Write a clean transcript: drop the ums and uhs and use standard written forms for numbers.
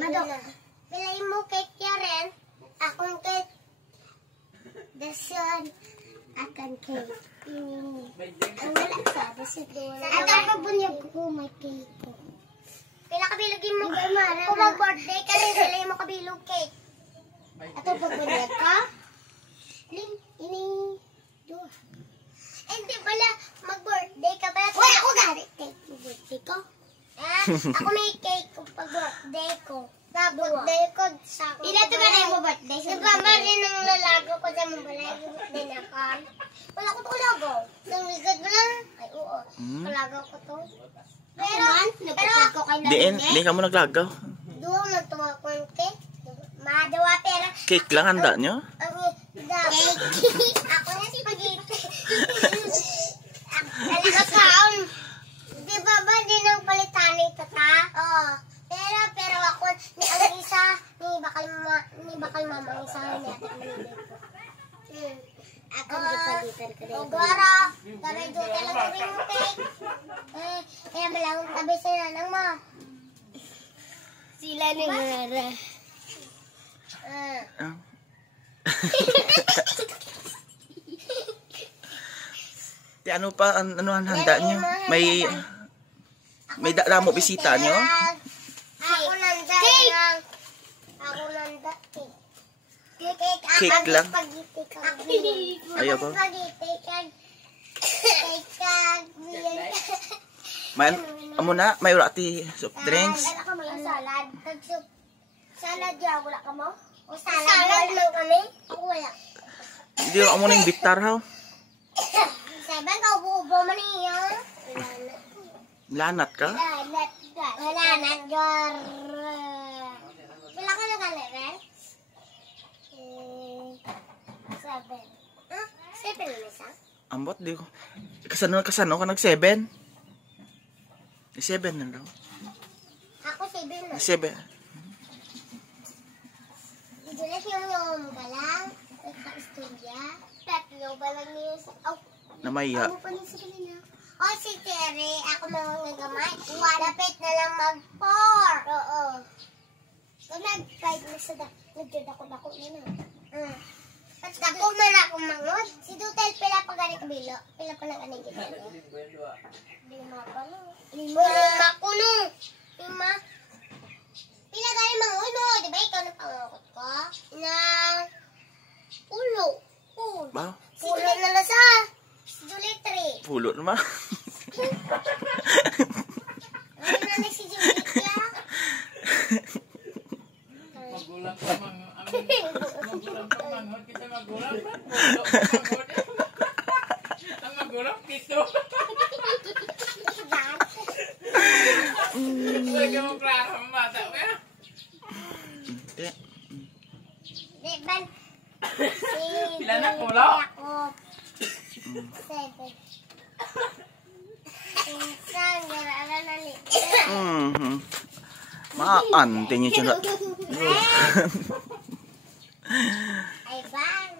Madok. Pilay mo cake niya rin. Akong cake. Dasyon. Akan cake. Ang wala sa dasyon. At ang pabunyag ko may cake ko. Pila kabilogin mo. Kung mag-birthday ka rin, pilay mo kabilog cake. Ato pabunyag ka? Ini. Dua. Hindi pala, mag-birthday ka pala. Wala ako garit cake mo birthday ko. Ako may cake kung pag-birthday ko. Birthday ko sa ako. Ila ito ka na yung birthday. Nagmama rin ng lalago ko sa mabalay. Birthday na ka. Wala ko ito kalagaw. Nangligad mo lang. Ay, oo. Kalagaw ko to. Pero, ko kayo na Di ka mo naglagaw. Duwa mo ito ako yung cake. Madawa pero. Cake lang handa nyo? Cake. Ako na spaghetti. Talaga kaon. Di ba ba din ang palitan ito ta? Oo. Pero ako, ang isa, ni bakal mama, ang isa ni ate manibig ko. Ako di palitan ko rin. O gara, taray doon talaga rin yung cake. Kaya malang tabi sa nanang mo. Sila ni Gara. Di ano pa, ano ang handa nyo? May damo bisita nyo? Ako nanda lang. Ako nanda Cake lang? Ayaw ko. Amo na, may urati soft drinks. Wala ka may salad. Salad ya, wala ka mo? O salad lang kami? Ako wala. Hindi ako muna yung bitar ha. Saban ka, ubo man niya. Lanat ka? Lanat, gar. Wala ka na kanere? 7. 7 na isa? Ambot, di ko. Kasano ka nag-7? 7 na daw. Ako 7 na. 7. Idulas yung ka lang. Nagka-istorya. Tatlo ba lang niya sa... Namaya. Ano pa niya sa kanina? Si Terry, ako mga nagamay. Lapit na lang mag-4. Oo. Kung nag-5 na sa nag-dako na na. At dako man ako mangod. Si Dutel pila pa gani kabilo. Pila pa lang ani gid. 5 pa no. 5 ko no. 5. Pila gani mangod no, di ba ikaw na pangakot ko? Na ulo. Ba? Ulo na lasa. Julie 3. Pulo naman. Ano na si Julie ya? Magulang ka man, kita magulang ba? Ang magulang pito. Lagi mo klaro ang bata mo ya? Di ban. Pila na kulo? 7. Insan, gara-gara na ni. Maante nyo siya na. Ay, bang.